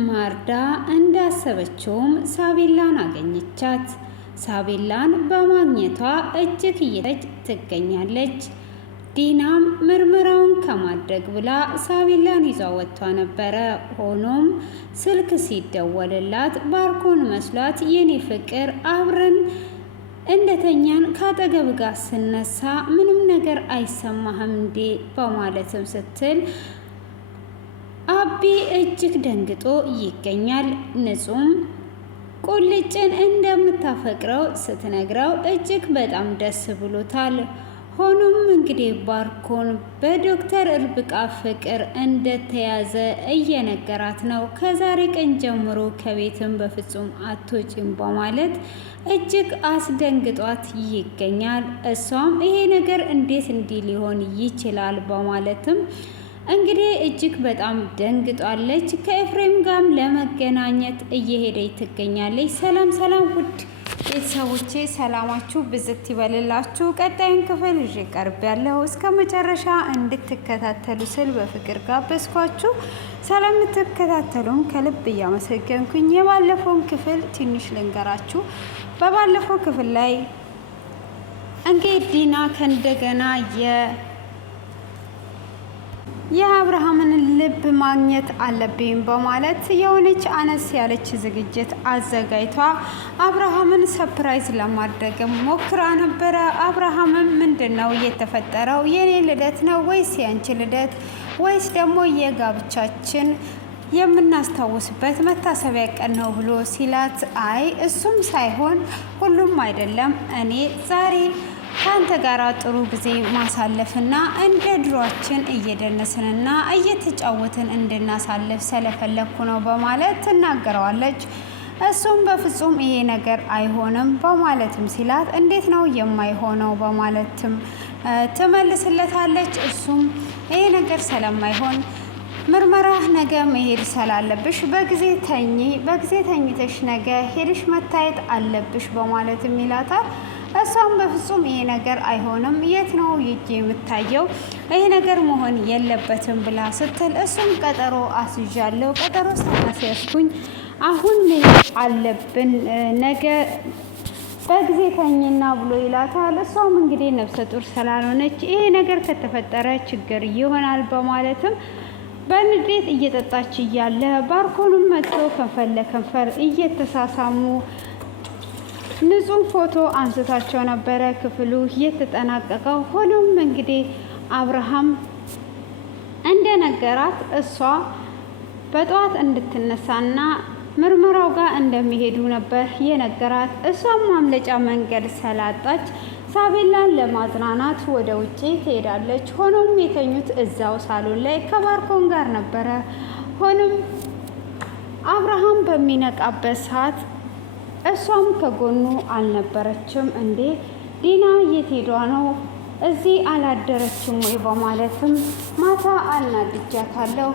ማርዳ እንዳሰበችውም ሳቤላን አገኘቻት። ሳቤላን በማግኘቷ እጅግ እየተች ትገኛለች። ዲናም ምርመራውን ከማድረግ ብላ ሳቤላን ይዟ ወጥቷ ነበረ። ሆኖም ስልክ ሲደወልላት ባርኮን መስሏት የኔ ፍቅር አብረን እንደተኛን ካጠገብ ጋር ስነሳ ምንም ነገር አይሰማህም እንዴ በማለትም ስትል አቢ እጅግ ደንግጦ ይገኛል። ንጹም ቁልጭን እንደምታፈቅረው ስትነግረው እጅግ በጣም ደስ ብሎታል። ሆኖም እንግዲህ ባርኮን በዶክተር ርብቃ ፍቅር እንደተያዘ እየነገራት ነው። ከዛሬ ቀን ጀምሮ ከቤትም በፍጹም አትወጪም በማለት እጅግ አስደንግጧት ይገኛል። እሷም ይሄ ነገር እንዴት እንዲህ ሊሆን ይችላል በማለትም እንግዲህ እጅግ በጣም ደንግጧለች። ከኤፍሬም ጋርም ለመገናኘት እየሄደች ትገኛለች። ሰላም ሰላም ውድ ቤተሰቦቼ ሰላማችሁ ብዝት ይበልላችሁ። ቀጣዩን ክፍል ይዤ ቀርብ ያለው እስከ መጨረሻ እንድትከታተሉ ስል በፍቅር ጋበዝኳችሁ። ስለምትከታተሉን ከልብ እያመሰገንኩኝ የባለፈውን ክፍል ትንሽ ልንገራችሁ። በባለፈው ክፍል ላይ እንግዲህ ዲና ከእንደገና የአብርሃምን ልብ ማግኘት አለብኝ በማለት የሆነች አነስ ያለች ዝግጅት አዘጋጅቷ አብርሃምን ሰፕራይዝ ለማድረግ ሞክራ ነበረ። አብርሃምም ምንድነው የተፈጠረው? የኔ ልደት ነው ወይስ ያንቺ ልደት ወይስ ደግሞ የጋብቻችን የምናስታውስበት መታሰቢያ ቀን ነው ብሎ ሲላት፣ አይ እሱም ሳይሆን ሁሉም አይደለም፣ እኔ ዛሬ ከአንተ ጋር ጥሩ ጊዜ ማሳለፍና እንደ ድሯችን እየደነስንና እየተጫወትን እንድናሳልፍ ስለፈለግኩ ነው በማለት ትናገረዋለች። እሱም በፍጹም ይሄ ነገር አይሆንም በማለትም ሲላት፣ እንዴት ነው የማይሆነው በማለትም ትመልስለታለች። እሱም ይሄ ነገር ስለማይሆን ምርመራ ነገ መሄድ ስላለብሽ በጊዜ ተኝተሽ ነገ ሄድሽ መታየት አለብሽ በማለትም ይላታል። እሷም በፍጹም ይሄ ነገር አይሆንም፣ የት ነው ይጄ የምታየው? ይሄ ነገር መሆን የለበትም ብላ ስትል እሱም ቀጠሮ አስይዣለሁ፣ ቀጠሮ ሳናስያዝኩኝ አሁን መሄድ አለብን፣ ነገ በጊዜ ተኝና ብሎ ይላታል። እሷም እንግዲህ ነፍሰ ጡር ስላልሆነች ይሄ ነገር ከተፈጠረ ችግር ይሆናል በማለትም በንዴት እየጠጣች እያለ ባርኮንም መጥቶ ከንፈር ለከንፈር እየተሳሳሙ ንጹህ ፎቶ አንስታቸው ነበረ ክፍሉ የተጠናቀቀው። ሆኖም እንግዲህ አብርሃም እንደነገራት እሷ በጠዋት እንድትነሳና ምርመራው ጋር እንደሚሄዱ ነበር የነገራት። እሷም ማምለጫ መንገድ ስላጣች ሳቤላን ለማዝናናት ወደ ውጪ ትሄዳለች። ሆኖም የተኙት እዛው ሳሎን ላይ ከባርኮን ጋር ነበረ። ሆኖም አብርሃም በሚነቃበት ሰዓት እሷም ከጎኑ አልነበረችም። እንዴ ዲና የት ሄዷ ነው? እዚህ አላደረችም ወይ በማለትም ማታ አናድጃታለሁ፣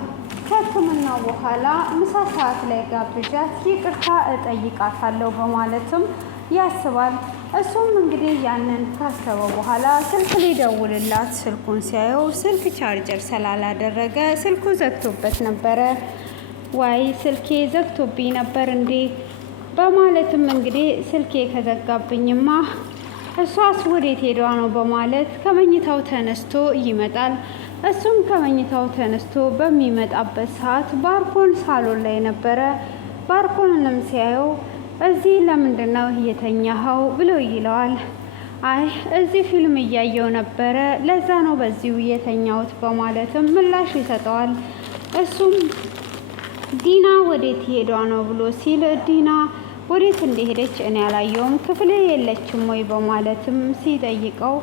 ከሕክምናው በኋላ ምሳ ሰዓት ላይ ጋብዣት ይቅርታ እጠይቃታለሁ በማለትም ያስባል። እሱም እንግዲህ ያንን ካሰበ በኋላ ስልክ ሊደውልላት ስልኩን ሲያየው ስልክ ቻርጀር ስላላደረገ ስልኩ ዘግቶበት ነበረ። ዋይ ስልኬ ዘግቶብኝ ነበር እንዴ በማለትም እንግዲህ ስልኬ ከዘጋብኝማ እሷስ ወዴት ሄዷ ነው በማለት ከመኝታው ተነስቶ ይመጣል። እሱም ከመኝታው ተነስቶ በሚመጣበት ሰዓት ባርኮን ሳሎን ላይ ነበረ። ባርኮንንም ሲያየው እዚህ ለምንድነው እየተኛኸው ብሎ ይለዋል። አይ እዚህ ፊልም እያየው ነበረ፣ ለዛ ነው በዚሁ የተኛሁት በማለትም ምላሽ ይሰጠዋል። እሱም ዲና ወዴት ሄዷ ነው ብሎ ሲል ዲና ወዴት እንደሄደች እኔ አላየውም፣ ክፍል የለችም ወይ በማለትም ሲጠይቀው፣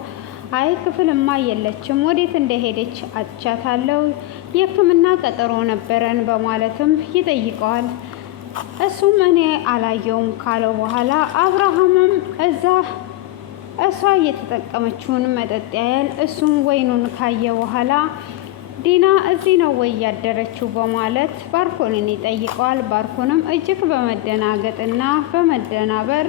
አይ ክፍልማ የለችም፣ ወዴት እንደሄደች አጥቻታለሁ፣ የሕክምና ቀጠሮ ነበረን በማለትም ይጠይቀዋል። እሱም እኔ አላየውም ካለው በኋላ አብርሃምም እሷ እየተጠቀመችውን መጠጥ ያያል። እሱም ወይኑን ካየ በኋላ ዲና እዚህ ነው ወይ ያደረችው በማለት ባርኮንን ይጠይቀዋል። ባርኮንም እጅግ በመደናገጥና በመደናበር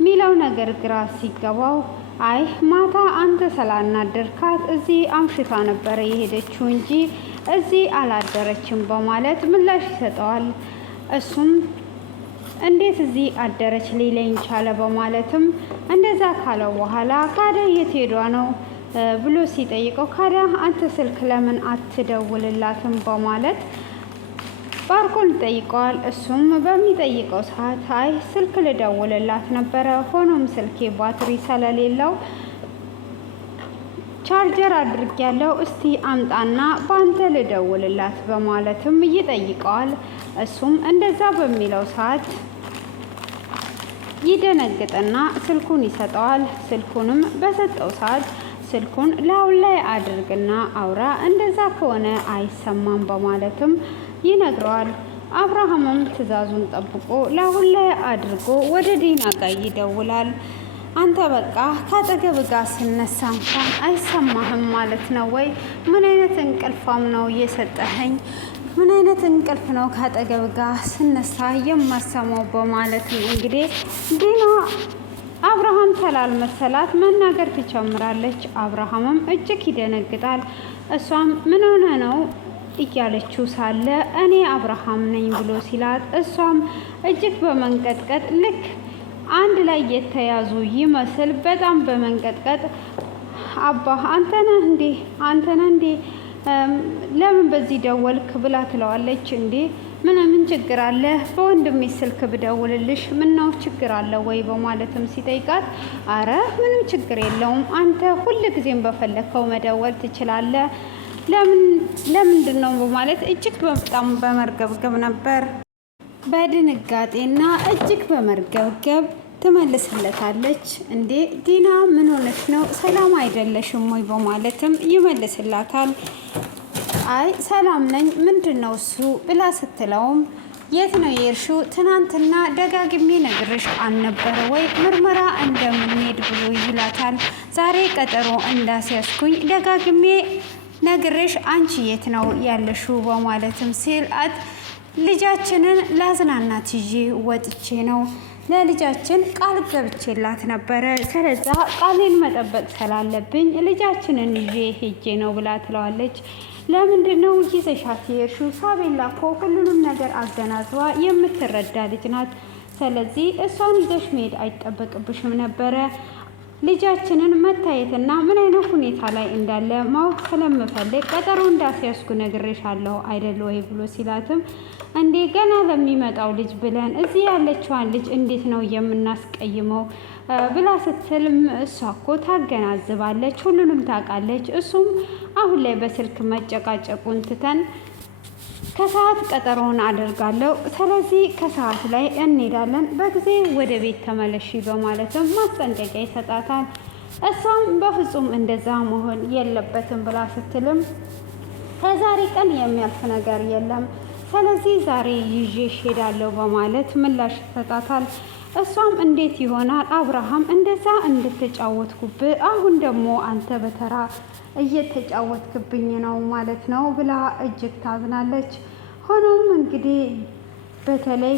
ሚለው ነገር ግራ ሲገባው፣ አይ ማታ አንተ ስላናደርካት እዚህ አምሽታ ነበረ የሄደችው እንጂ እዚህ አላደረችም በማለት ምላሽ ይሰጠዋል። እሱም እንዴት እዚህ አደረች ሊለኝ ቻለ በማለትም እንደዛ ካለው በኋላ ካዲያ የት ሄዷ ነው ብሎ ሲጠይቀው ካዲያ አንተ ስልክ ለምን አትደውልላትም በማለት ባርኮን ይጠይቀዋል። እሱም በሚጠይቀው ሰዓት አይ ስልክ ልደውልላት ነበረ፣ ሆኖም ስልኬ ባትሪ ስለሌለው ቻርጀር አድርጌያለሁ፣ እስቲ አምጣና በአንተ ልደውልላት በማለትም ይጠይቀዋል። እሱም እንደዛ በሚለው ሰዓት ይደነግጥና ስልኩን ይሰጠዋል። ስልኩንም በሰጠው ሰዓት ስልኩን ላዩን ላይ አድርግና አውራ፣ እንደዛ ከሆነ አይሰማም በማለትም ይነግረዋል። አብርሃምም ትዕዛዙን ጠብቆ ላዩን ላይ አድርጎ ወደ ዲና ጋር ይደውላል። አንተ በቃ ካጠገብ ጋር ስነሳ እንኳን አይሰማህም ማለት ነው ወይ? ምን አይነት እንቅልፋም ነው እየሰጠኸኝ? ምን አይነት እንቅልፍ ነው ካጠገብ ጋር ስነሳ የማሰማው? በማለት እንግዲህ ዲና አብርሃም ስላልመሰላት መናገር ትጀምራለች። አብርሃምም እጅግ ይደነግጣል። እሷም ምን ሆነ ነው እያለችው ሳለ እኔ አብርሃም ነኝ ብሎ ሲላት እሷም እጅግ በመንቀጥቀጥ ልክ አንድ ላይ የተያዙ ይመስል በጣም በመንቀጥቀጥ አባ አንተነህ እንዴ ለምን በዚህ ደወልክ ብላ ትለዋለች። እንዴ ምን ችግር አለ? በወንድሜ ስልክ ብደውልልሽ ምነው ችግር አለ ወይ? በማለትም ሲጠይቃት አረ ምንም ችግር የለውም፣ አንተ ሁል ጊዜም በፈለከው መደወል ትችላለህ፣ ለምንድን ነው በማለት እጅግ በጣም በመርገብገብ ነበር። በድንጋጤና እጅግ በመርገብገብ ትመልስለታለች። እንዴ ዲና ምን ሆነች ነው? ሰላም አይደለሽም ወይ? በማለትም ይመልስላታል። አይ ሰላም ነኝ፣ ምንድን ነው እሱ ብላ ስትለውም የት ነው የሄድሽው? ትናንትና ደጋግሜ ነግርሽ አልነበረ ወይ ምርመራ እንደምንሄድ ብሎ ይላታል። ዛሬ ቀጠሮ እንዳስያዝኩኝ ደጋግሜ ነግርሽ አንቺ የት ነው ያለሽው? በማለትም ሲላት ልጃችንን ላዝናናት ይዤ ወጥቼ ነው፣ ለልጃችን ቃል ገብቼላት ነበረ፣ ስለዛ ቃሌን መጠበቅ ስላለብኝ ልጃችንን ይዤ ሄጄ ነው ብላ ትለዋለች። ለምንድን ነው ይዘሻት የሄድሽው? ሳቤላ እኮ ሁሉንም ነገር አገናዝባ የምትረዳ ልጅ ናት። ስለዚህ እሷን ይዘሽ መሄድ አይጠበቅብሽም ነበረ። ልጃችንን መታየትና ምን አይነት ሁኔታ ላይ እንዳለ ማወቅ ስለምፈልግ ቀጠሮ እንዳስያዝኩ ነግሬሻለሁ አይደል ወይ ብሎ ሲላትም እንዴ ገና ለሚመጣው ልጅ ብለን እዚህ ያለችዋን ልጅ እንዴት ነው የምናስቀይመው ብላ ስትልም እሷ እኮ ታገናዝባለች፣ ሁሉንም ታውቃለች። እሱም አሁን ላይ በስልክ መጨቃጨቁን ትተን ከሰዓት ቀጠሮውን አደርጋለሁ፣ ስለዚህ ከሰዓት ላይ እንሄዳለን፣ በጊዜ ወደ ቤት ተመለሺ በማለትም ማስጠንቀቂያ ይሰጣታል። እሷም በፍጹም እንደዛ መሆን የለበትም ብላ ስትልም ከዛሬ ቀን የሚያልፍ ነገር የለም፣ ስለዚህ ዛሬ ይዤሽ ሄዳለሁ በማለት ምላሽ ይሰጣታል። እሷም እንዴት ይሆናል አብርሃም እንደዛ እንድትጫወትኩብህ አሁን ደግሞ አንተ በተራ እየተጫወትክብኝ ነው ማለት ነው ብላ እጅግ ታዝናለች። ሆኖም እንግዲህ በተለይ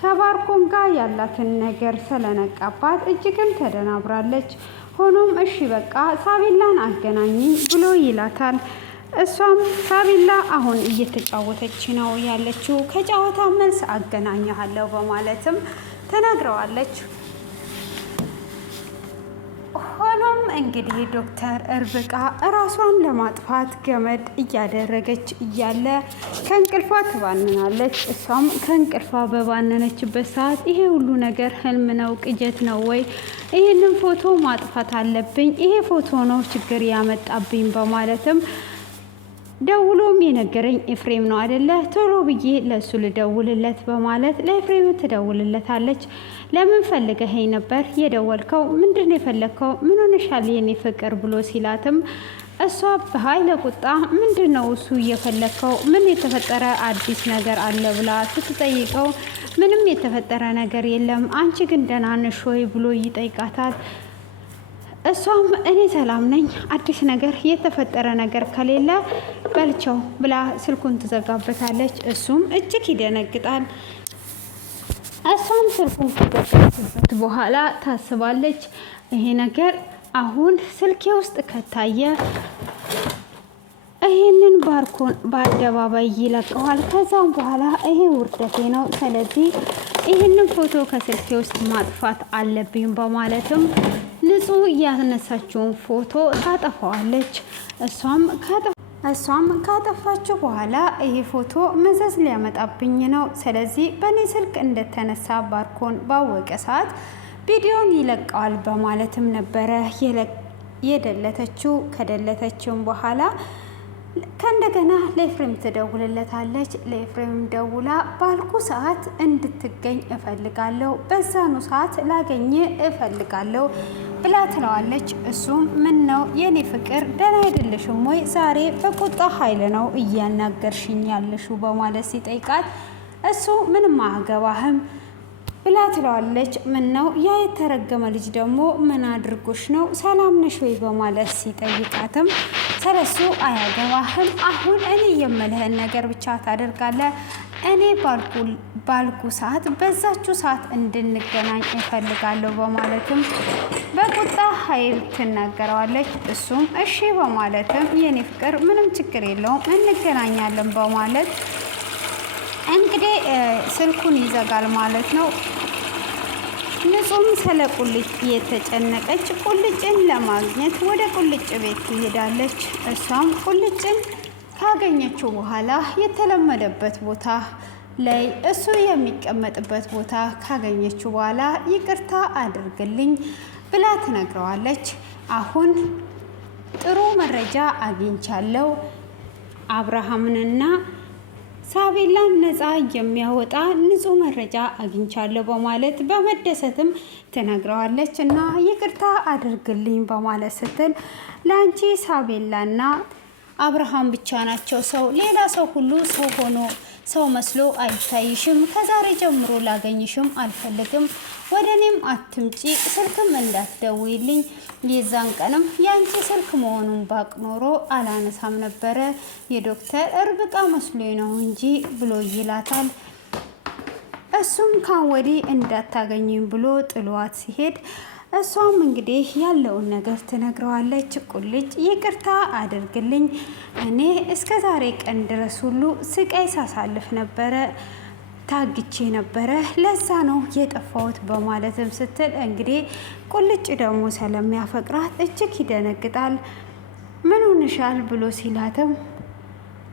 ከባርኮም ጋር ያላትን ነገር ስለነቃባት እጅግም ተደናብራለች። ሆኖም እሺ በቃ ሳቤላን አገናኝኝ ብሎ ይላታል። እሷም ሳቤላ አሁን እየተጫወተች ነው ያለችው፣ ከጨዋታ መልስ አገናኘሃለሁ በማለትም ተናግረዋለች። ሆኖም እንግዲህ ዶክተር እርብቃ እራሷን ለማጥፋት ገመድ እያደረገች እያለ ከእንቅልፏ ትባንናለች። እሷም ከእንቅልፏ በባነነችበት ሰዓት ይሄ ሁሉ ነገር ህልም ነው ቅጀት ነው ወይ? ይህንን ፎቶ ማጥፋት አለብኝ፣ ይሄ ፎቶ ነው ችግር ያመጣብኝ በማለትም ደውሎም የነገረኝ ኤፍሬም ነው አይደለ? ቶሎ ብዬ ለሱ ልደውልለት በማለት ለኤፍሬም ትደውልለታለች። ለምን ፈልገኸኝ ነበር የደወልከው? ምንድን የፈለግከው? ምን ሆነሻል የኔ ፍቅር ብሎ ሲላትም እሷ በኃይለ ቁጣ ምንድን ነው እሱ እየፈለግከው? ምን የተፈጠረ አዲስ ነገር አለ ብላ ስትጠይቀው ምንም የተፈጠረ ነገር የለም፣ አንቺ ግን ደህና ነሽ ወይ ብሎ ይጠይቃታል። እሷም እኔ ሰላም ነኝ፣ አዲስ ነገር የተፈጠረ ነገር ከሌለ በልቸው ብላ ስልኩን ትዘጋበታለች። እሱም እጅግ ይደነግጣል። እሷም ስልኩን ከዘጋችበት በኋላ ታስባለች፣ ይሄ ነገር አሁን ስልኬ ውስጥ ከታየ ይህንን ባርኮን በአደባባይ ይለቀዋል። ከዛም በኋላ ይሄ ውርደቴ ነው፣ ስለዚህ ይህንን ፎቶ ከስልኬ ውስጥ ማጥፋት አለብኝ በማለትም ንጹህ ያነሳችውን ፎቶ ታጠፋዋለች። እሷም ካጠፋችው በኋላ ይሄ ፎቶ መዘዝ ሊያመጣብኝ ነው፣ ስለዚህ በእኔ ስልክ እንደተነሳ ባርኮን ባወቀ ሰዓት ቪዲዮን ይለቀዋል በማለትም ነበረ የደለተችው። ከደለተችውም በኋላ ከእንደገና ለኤፍሬም ትደውልለታለች። ለኤፍሬም ደውላ ባልኩ ሰዓት እንድትገኝ እፈልጋለሁ፣ በዛኑ ሰዓት ላገኘ እፈልጋለሁ ብላ ትለዋለች። እሱም ምን ነው የኔ ፍቅር ደህና አይደለሽም ወይ? ዛሬ በቁጣ ኃይል ነው እያናገርሽኝ ያለሽው በማለት ሲጠይቃት እሱ ምንም አያገባህም ብላ ትለዋለች። ምን ነው ያ የተረገመ ልጅ ደግሞ ምን አድርጎሽ ነው? ሰላም ነሽ ወይ በማለት ሲጠይቃትም ስለሱ አያገባህም፣ አሁን እኔ የምልህን ነገር ብቻ ታደርጋለህ። እኔ ባልኩ ሰዓት በዛችሁ ሰዓት እንድንገናኝ እፈልጋለሁ በማለትም በቁጣ ኃይል ትናገረዋለች። እሱም እሺ በማለትም የኔ ፍቅር ምንም ችግር የለውም እንገናኛለን በማለት እንግዲህ ስልኩን ይዘጋል ማለት ነው። ንጹም ስለ ቁልጭ የተጨነቀች ቁልጭን ለማግኘት ወደ ቁልጭ ቤት ትሄዳለች። እሷም ቁልጭን ካገኘችው በኋላ የተለመደበት ቦታ ላይ እሱ የሚቀመጥበት ቦታ ካገኘችው በኋላ ይቅርታ አድርግልኝ ብላ ትነግረዋለች። አሁን ጥሩ መረጃ አግኝቻለሁ፣ አብርሃምንና ሳቤላን ነፃ የሚያወጣ ንጹህ መረጃ አግኝቻለሁ በማለት በመደሰትም ትነግረዋለች። እና ይቅርታ አድርግልኝ በማለት ስትል ለአንቺ ሳቤላና አብርሃም ብቻ ናቸው ሰው፣ ሌላ ሰው ሁሉ ሰው ሆኖ ሰው መስሎ አይታይሽም። ከዛሬ ጀምሮ ላገኝሽም አልፈልግም፣ ወደ እኔም አትምጪ፣ ስልክም እንዳትደውይልኝ። የዛን ቀንም የአንቺ ስልክ መሆኑን ባቅ ኖሮ አላነሳም ነበረ፣ የዶክተር እርብቃ መስሎኝ ነው እንጂ ብሎ ይላታል። እሱም ካወዲህ እንዳታገኝም ብሎ ጥሏት ሲሄድ እሷም እንግዲህ ያለውን ነገር ትነግረዋለች። ቁልጭ ይቅርታ አድርግልኝ፣ እኔ እስከ ዛሬ ቀን ድረስ ሁሉ ስቃይ ሳሳልፍ ነበረ፣ ታግቼ ነበረ፣ ለዛ ነው የጠፋሁት በማለትም ስትል እንግዲህ ቁልጭ ደግሞ ስለሚያፈቅራት እጅግ ይደነግጣል። ምን ሆንሻል ብሎ ሲላትም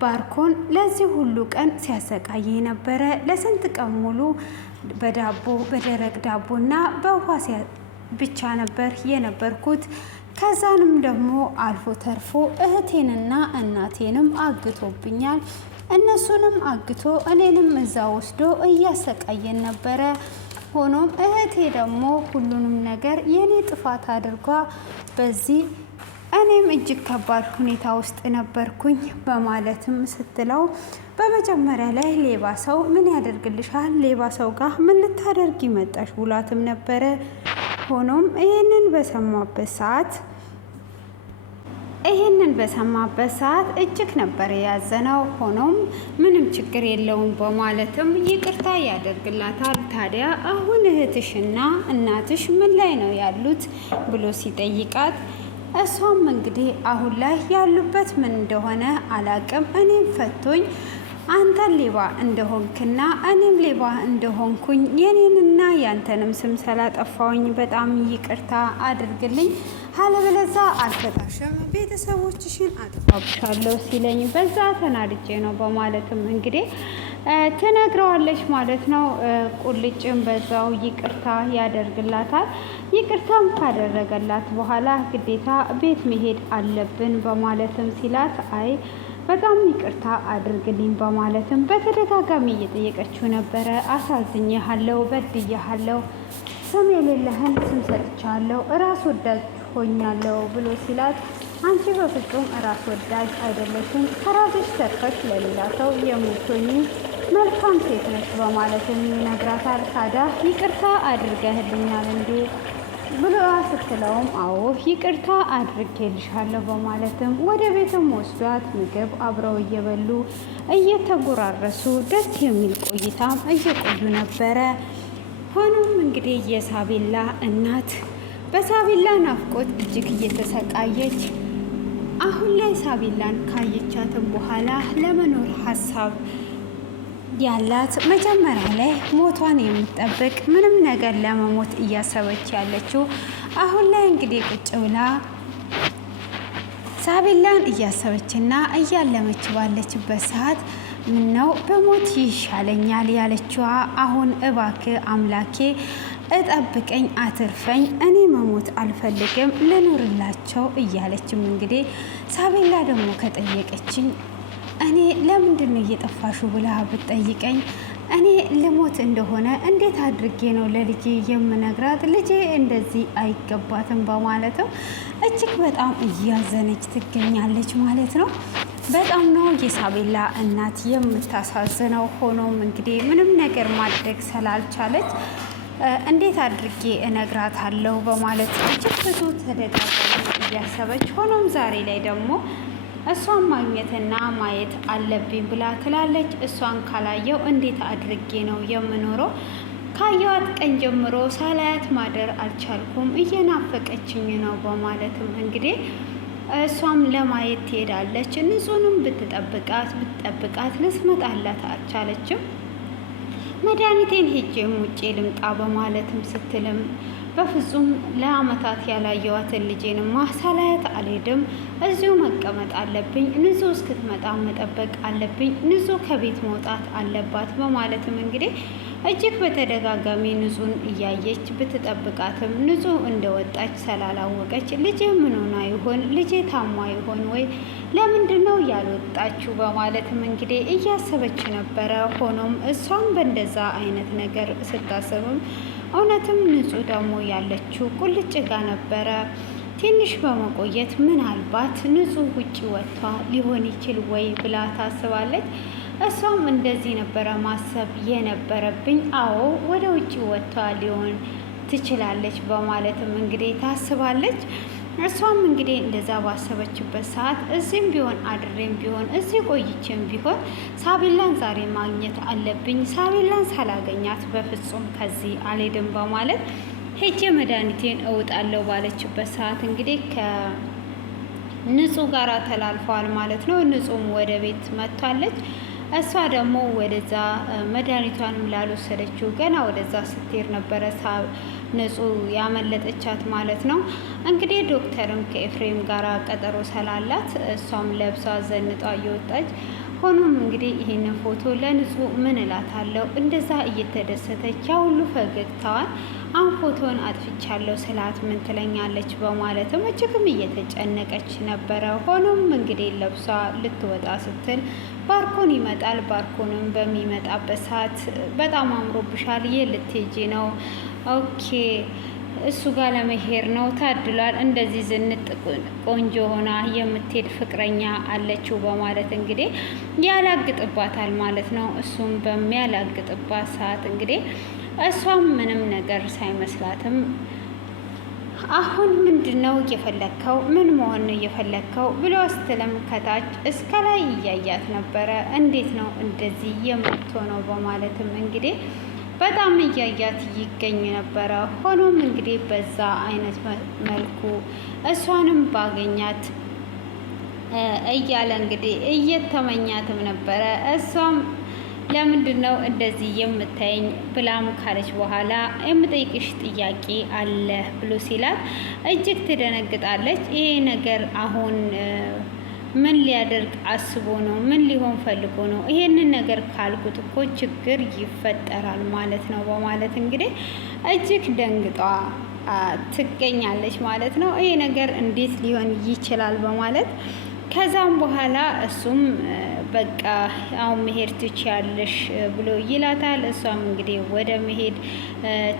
ባርኮን ለዚህ ሁሉ ቀን ሲያሰቃይ ነበረ፣ ለስንት ቀን ሙሉ በደረቅ ዳቦና በውሃ ብቻ ነበር የነበርኩት። ከዛንም ደግሞ አልፎ ተርፎ እህቴንና እናቴንም አግቶብኛል። እነሱንም አግቶ እኔንም እዛ ወስዶ እያሰቃየን ነበረ። ሆኖም እህቴ ደግሞ ሁሉንም ነገር የኔ ጥፋት አድርጓ በዚህ እኔም እጅግ ከባድ ሁኔታ ውስጥ ነበርኩኝ በማለትም ስትለው በመጀመሪያ ላይ ሌባ ሰው ምን ያደርግልሻል? ሌባ ሰው ጋር ምን ልታደርጊ መጣሽ? ብሏትም ነበረ። ሆኖም ይህንን በሰማበት ሰዓት እጅግ ነበር ያዘነው። ሆኖም ምንም ችግር የለውም በማለትም ይቅርታ ያደርግላታል። ታዲያ አሁን እህትሽና እናትሽ ምን ላይ ነው ያሉት ብሎ ሲጠይቃት እሷም እንግዲህ አሁን ላይ ያሉበት ምን እንደሆነ አላቅም፣ እኔም ፈቶኝ አንተን ሌባ እንደሆንክና እኔም ሌባ እንደሆንኩኝ የኔንና ያንተንም ስም ስላጠፋውኝ በጣም ይቅርታ አድርግልኝ፣ አለበለዛ አልፈታሽም፣ ቤተሰቦችሽን አጥፋብሻለሁ ሲለኝ በዛ ተናድጄ ነው በማለትም እንግዲህ ትነግረዋለች ማለት ነው። ቁልጭም በዛው ይቅርታ ያደርግላታል። ይቅርታም ካደረገላት በኋላ ግዴታ ቤት መሄድ አለብን በማለትም ሲላት አይ በጣም ይቅርታ አድርግልኝ በማለትም በተደጋጋሚ እየጠየቀችው ነበረ። አሳዝኜሃለሁ፣ በድዬሃለሁ፣ ስም የሌለህን ስም ሰጥቻለሁ፣ ራስ ወዳጅ ሆኛለሁ ብሎ ሲላት አንቺ በፍጹም ራስ ወዳጅ አይደለሽም፣ ከራስሽ ተርፈሽ ለሌላ ሰው የምትሆኚ መልካም ሴት ነች በማለትም ይነግራታል። ታዲያ ይቅርታ አድርገህልኛል እንዴ ብሎ ስትለውም አዎ ይቅርታ አድርጌልሻለሁ በማለትም ወደ ቤትም ወስዷት ምግብ አብረው እየበሉ እየተጎራረሱ ደስ የሚል ቆይታም እየቆዩ ነበረ። ሆኖም እንግዲህ የሳቤላ እናት በሳቤላ ናፍቆት እጅግ እየተሰቃየች አሁን ላይ ሳቢላን ካየቻትም በኋላ ለመኖር ሀሳብ ያላት መጀመሪያ ላይ ሞቷን የምትጠብቅ ምንም ነገር ለመሞት እያሰበች ያለችው አሁን ላይ እንግዲህ ቁጭ ብላ ሳቢላን እያሰበችና እያለመች ባለችበት ሰዓት ምነው በሞት ይሻለኛል ያለችዋ አሁን እባክህ አምላኬ እጠብቀኝ፣ አትርፈኝ፣ እኔ መሞት አልፈልግም ልኑርላቸው እያለችም እንግዲህ ሳቢላ ደግሞ ከጠየቀችኝ እኔ ለምንድን ነው እየጠፋሹ ብላ ብትጠይቀኝ እኔ ልሞት እንደሆነ እንዴት አድርጌ ነው ለልጄ የምነግራት? ልጄ እንደዚህ አይገባትም በማለትም እጅግ በጣም እያዘነች ትገኛለች ማለት ነው። በጣም ነው የሳቢላ እናት የምታሳዝነው። ሆኖም እንግዲህ ምንም ነገር ማድረግ ስላልቻለች እንዴት አድርጌ እነግራታለሁ በማለት እጅግ ብዙ ተደጋጋሚ እያሰበች ሆኖም ዛሬ ላይ ደግሞ እሷን ማግኘትና ማየት አለብኝ ብላ ትላለች። እሷን ካላየው እንዴት አድርጌ ነው የምኖረው? ካየዋት ቀን ጀምሮ ሳላያት ማደር አልቻልኩም፣ እየናፈቀችኝ ነው በማለትም እንግዲህ እሷም ለማየት ትሄዳለች። ንጹንም ብትጠብቃት ልትመጣላት አልቻለችም። መድኃኒቴን ሄጄም ውጬ ልምጣ በማለትም ስትልም በፍጹም ለአመታት ያላየዋትን ልጄንማ ሳላያት አልሄድም፣ እዚሁ መቀመጥ አለብኝ፣ ንጹህ እስክትመጣ መጠበቅ አለብኝ፣ ንጹህ ከቤት መውጣት አለባት በማለትም እንግዲህ እጅግ በተደጋጋሚ ንጹህን እያየች ብትጠብቃትም ንጹህ እንደወጣች ስላላወቀች ልጄ ምን ሆና ይሆን? ልጄ ታማ ይሆን ወይ? ለምንድን ነው ያልወጣችሁ? በማለትም እንግዲህ እያሰበች ነበረ። ሆኖም እሷም በእንደዛ አይነት ነገር ስታስብም እውነትም ንጹህ ደግሞ ያለችው ቁልጭ ጋ ነበረ። ትንሽ በመቆየት ምናልባት ንጹህ ውጭ ወጥቷ ሊሆን ይችል ወይ ብላ ታስባለች። እሷም እንደዚህ ነበረ ማሰብ የነበረብኝ፣ አዎ ወደ ውጭ ወጥቷ ሊሆን ትችላለች በማለትም እንግዲህ ታስባለች። እሷም እንግዲህ እንደዛ ባሰበችበት ሰዓት እዚህም ቢሆን አድሬም ቢሆን እዚህ ቆይቼም ቢሆን ሳቢላን ዛሬ ማግኘት አለብኝ፣ ሳቢላን ሳላገኛት በፍጹም ከዚህ አልሄድም በማለት ሄጄ መድኃኒቴን እውጣለሁ ባለችበት ሰዓት እንግዲህ ከንጹህ ጋራ ተላልፈዋል ማለት ነው። ንጹህም ወደ ቤት መጥታለች። እሷ ደግሞ ወደዛ መድኃኒቷንም ላልወሰደችው ገና ወደዛ ስትሄድ ነበረ ንጹህ ያመለጠቻት ማለት ነው። እንግዲህ ዶክተርም ከኤፍሬም ጋር ቀጠሮ ስላላት እሷም ለብሳ ዘንጣ እየወጣች ሆኖም እንግዲህ ይህንን ፎቶ ለንጹህ ምን እላታለሁ እንደዛ እየተደሰተች ያ ሁሉ ፈገግታዋን አሁን ፎቶን አጥፍቻለሁ ስላት ምን ትለኛለች በማለትም እጅግም እየተጨነቀች ነበረ። ሆኖም እንግዲህ ለብሳ ልትወጣ ስትል ባርኮን ይመጣል። ባርኮንም በሚመጣበት ሰዓት በጣም አምሮብሻል፣ የት ልትሄጂ ነው? ኦኬ እሱ ጋር ለመሄድ ነው፣ ታድሏል፣ እንደዚህ ዝንጥ ቆንጆ ሆና የምትሄድ ፍቅረኛ አለችው በማለት እንግዲህ ያላግጥባታል ማለት ነው። እሱም በሚያላግጥባት ሰዓት እንግዲህ እሷም ምንም ነገር ሳይመስላትም አሁን ምንድን ነው እየፈለግከው? ምን መሆን ነው እየፈለግከው? ብሎ ስትልም ከታች እስከ ላይ እያያት ነበረ። እንዴት ነው እንደዚህ የምትሆነው? በማለትም እንግዲህ በጣም እያያት ይገኝ ነበረ። ሆኖም እንግዲህ በዛ አይነት መልኩ እሷንም ባገኛት እያለ እንግዲህ እየተመኛትም ነበረ። እሷም ለምንድን ነው እንደዚህ የምታየኝ ብላም ካለች በኋላ የምጠይቅሽ ጥያቄ አለ ብሎ ሲላት እጅግ ትደነግጣለች። ይሄ ነገር አሁን ምን ሊያደርግ አስቦ ነው? ምን ሊሆን ፈልጎ ነው? ይሄንን ነገር ካልኩት እኮ ችግር ይፈጠራል ማለት ነው በማለት እንግዲህ እጅግ ደንግጧ ትገኛለች ማለት ነው። ይሄ ነገር እንዴት ሊሆን ይችላል በማለት ከዛም በኋላ እሱም በቃ አሁን መሄድ ትችያለሽ ብሎ ይላታል። እሷም እንግዲህ ወደ መሄድ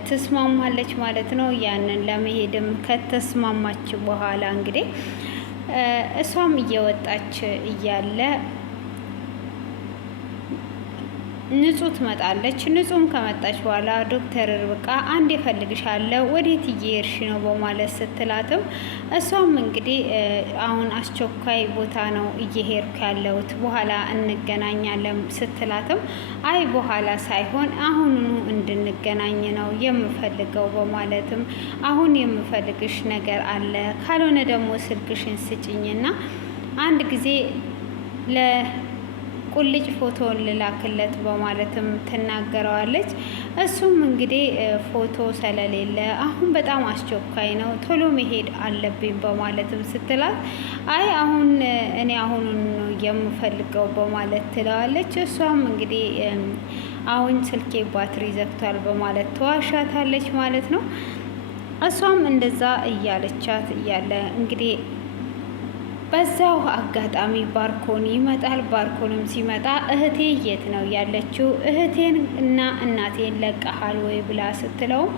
ትስማማለች ማለት ነው። ያንን ለመሄድም ከተስማማች በኋላ እንግዲህ እሷም እየወጣች እያለ ንጹህ ትመጣለች። ንጹህም ከመጣች በኋላ ዶክተር ርብቃ አንድ እፈልግሻለሁ ወዴት እየሄድሽ ነው በማለት ስትላትም እሷም እንግዲህ አሁን አስቸኳይ ቦታ ነው እየሄድኩ ያለሁት በኋላ እንገናኛለን ስትላትም አይ በኋላ ሳይሆን አሁኑኑ እንድንገናኝ ነው የምፈልገው በማለትም አሁን የምፈልግሽ ነገር አለ፣ ካልሆነ ደግሞ ስልክሽን ስጭኝና አንድ ጊዜ ቁልጭ ፎቶን ልላክለት በማለትም ትናገረዋለች። እሱም እንግዲህ ፎቶ ስለሌለ አሁን በጣም አስቸኳይ ነው ቶሎ መሄድ አለብኝ በማለትም ስትላት አይ አሁን እኔ አሁኑን ነው የምፈልገው በማለት ትለዋለች። እሷም እንግዲህ አሁን ስልኬ ባትሪ ዘግቷል በማለት ተዋሻታለች ማለት ነው። እሷም እንደዛ እያለቻት እያለ እንግዲህ በዛው አጋጣሚ ባርኮን ይመጣል። ባርኮንም ሲመጣ እህቴ የት ነው ያለችው? እህቴን እና እናቴን ለቀሃል ወይ ብላ ስትለውም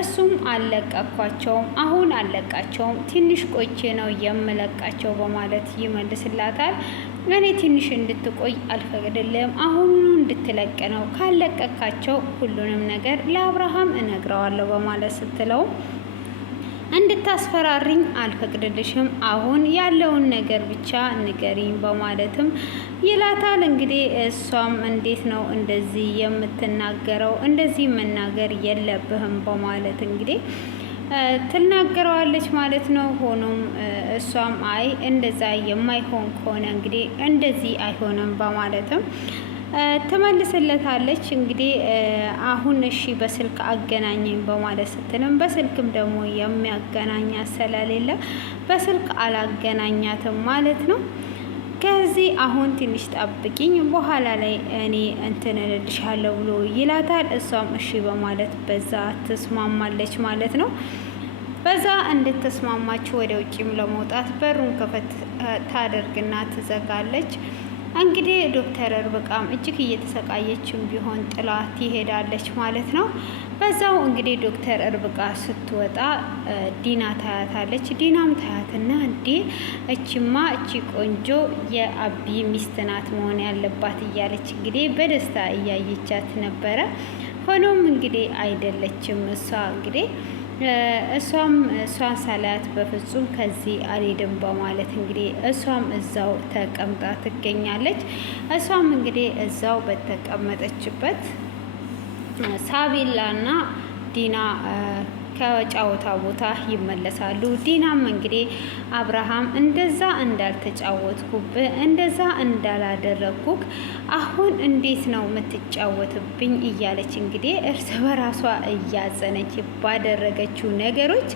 እሱም አልለቀኳቸውም፣ አሁን አልለቃቸውም፣ ትንሽ ቆይቼ ነው የምለቃቸው በማለት ይመልስላታል። እኔ ትንሽ እንድትቆይ አልፈቅድልም፣ አሁኑ እንድትለቅ ነው፣ ካለቀካቸው ሁሉንም ነገር ለአብርሃም እነግረዋለሁ በማለት ስትለውም እንድታስፈራሪኝ አልፈቅድልሽም፣ አሁን ያለውን ነገር ብቻ ንገሪኝ በማለትም ይላታል። እንግዲህ እሷም እንዴት ነው እንደዚህ የምትናገረው? እንደዚህ መናገር የለብህም በማለት እንግዲህ ትናገረዋለች ማለት ነው። ሆኖም እሷም አይ እንደዛ የማይሆን ከሆነ እንግዲህ እንደዚህ አይሆንም በማለትም ትመልስለታለች። እንግዲህ አሁን እሺ በስልክ አገናኘኝ በማለት ስትልም በስልክም ደግሞ የሚያገናኛት ስለሌለ በስልክ አላገናኛትም ማለት ነው። ከዚህ አሁን ትንሽ ጠብቂኝ በኋላ ላይ እኔ እንትን እልልሻለሁ ብሎ ይላታል። እሷም እሺ በማለት በዛ ትስማማለች ማለት ነው። በዛ እንድትስማማች ወደ ውጭም ለመውጣት በሩን ከፈት ታደርግና ትዘጋለች። እንግዲህ ዶክተር ርብቃም እጅግ እየተሰቃየችም ቢሆን ጥላት ትሄዳለች ማለት ነው። በዛው እንግዲህ ዶክተር ርብቃ ስትወጣ ዲና ታያታለች። ዲናም ታያትና እንዴ እቺማ እቺ ቆንጆ የአቢ ሚስት ናት መሆን ያለባት እያለች እንግዲህ በደስታ እያየቻት ነበረ። ሆኖም እንግዲህ አይደለችም እሷ እንግዲህ እሷን ሳላያት በፍጹም ከዚህ አልሄድም በማለት እንግዲህ እሷም እዛው ተቀምጣ ትገኛለች። እሷም እንግዲህ እዛው በተቀመጠችበት ሳቢላና ዲና ከጨዋታ ቦታ ይመለሳሉ። ዲናም እንግዲህ አብርሃም እንደዛ እንዳልተጫወትኩብህ እንደዛ እንዳላደረግኩክ አሁን እንዴት ነው የምትጫወትብኝ እያለች እንግዲህ እርስ በራሷ እያዘነች ባደረገችው ነገሮች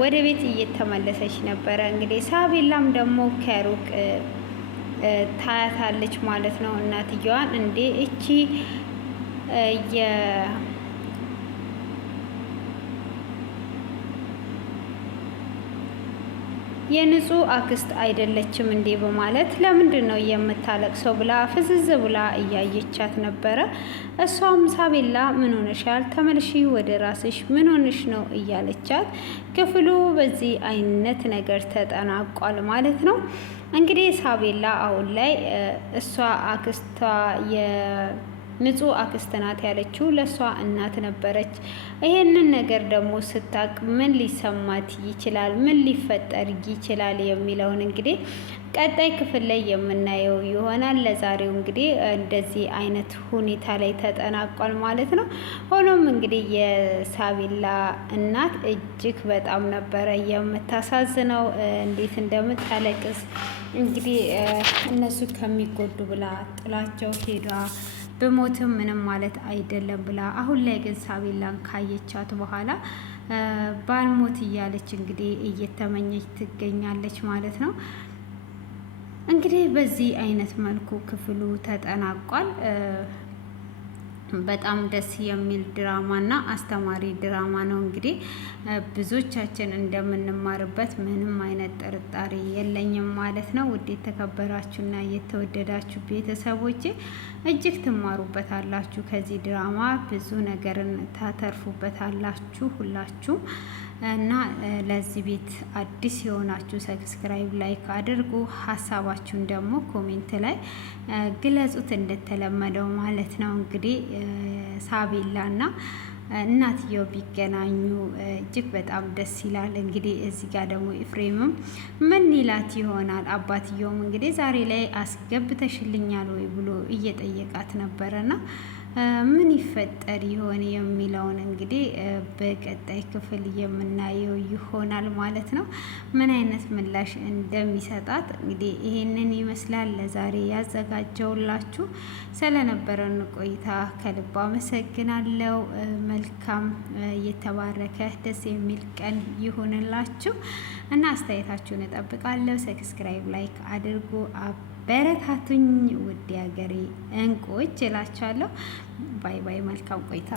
ወደ ቤት እየተመለሰች ነበረ። እንግዲህ ሳቤላም ደግሞ ከሩቅ ታያታለች ማለት ነው እናትየዋን እንዴ እቺ የንጹህ አክስት አይደለችም እንዴ በማለት ለምንድን ነው የምታለቅሰው ብላ ፍዝዝ ብላ እያየቻት ነበረ። እሷም ሳቤላ ምን ሆነሻል? ተመልሺ ወደ ራስሽ፣ ምን ሆነሽ ነው እያለቻት ክፍሉ በዚህ አይነት ነገር ተጠናቋል ማለት ነው። እንግዲህ ሳቤላ አሁን ላይ እሷ አክስቷ ንጹህ አክስት ናት ያለችው ለሷ እናት ነበረች። ይሄንን ነገር ደግሞ ስታቅ ምን ሊሰማት ይችላል? ምን ሊፈጠር ይችላል? የሚለውን እንግዲህ ቀጣይ ክፍል ላይ የምናየው ይሆናል። ለዛሬው እንግዲህ እንደዚህ አይነት ሁኔታ ላይ ተጠናቋል ማለት ነው። ሆኖም እንግዲህ የሳቤላ እናት እጅግ በጣም ነበረ የምታሳዝነው። እንዴት እንደምታለቅስ እንግዲህ እነሱ ከሚጎዱ ብላ ጥላቸው ሄዳ በሞትም ምንም ማለት አይደለም ብላ አሁን ላይ ግን ሳቤላን ካየቻት በኋላ ባልሞት እያለች እንግዲህ እየተመኘች ትገኛለች ማለት ነው። እንግዲህ በዚህ አይነት መልኩ ክፍሉ ተጠናቋል። በጣም ደስ የሚል ድራማ እና አስተማሪ ድራማ ነው። እንግዲህ ብዙዎቻችን እንደምንማርበት ምንም አይነት ጥርጣሬ የለኝም ማለት ነው። ውድ የተከበራችሁና የተወደዳችሁ ቤተሰቦቼ እጅግ ትማሩበታላችሁ። ከዚህ ድራማ ብዙ ነገርን ታተርፉበታላችሁ ሁላችሁ እና ለዚህ ቤት አዲስ የሆናችሁ ሰብስክራይብ፣ ላይክ አድርጉ። ሀሳባችሁን ደግሞ ኮሜንት ላይ ግለጹት እንደተለመደው ማለት ነው። እንግዲህ ሳቤላ እና እናትየው ቢገናኙ እጅግ በጣም ደስ ይላል። እንግዲህ እዚህ ጋር ደግሞ ኤፍሬምም ምን ይላት ይሆናል? አባትየውም እንግዲህ ዛሬ ላይ አስገብተሽልኛል ወይ ብሎ እየጠየቃት ነበረና ምን ይፈጠር ይሆን የሚለውን እንግዲህ በቀጣይ ክፍል የምናየው ይሆናል ማለት ነው። ምን አይነት ምላሽ እንደሚሰጣት እንግዲህ ይሄንን ይመስላል ለዛሬ ያዘጋጀውላችሁ። ስለነበረን ቆይታ ከልብ አመሰግናለሁ። መልካም የተባረከ ደስ የሚል ቀን ይሁንላችሁ እና አስተያየታችሁን እጠብቃለሁ። ሰብስክራይብ፣ ላይክ አድርጉ። በረታቱኝ ውድ ሀገሬ እንቁዎች እላችኋለሁ። ባይ ባይ። መልካም ቆይታ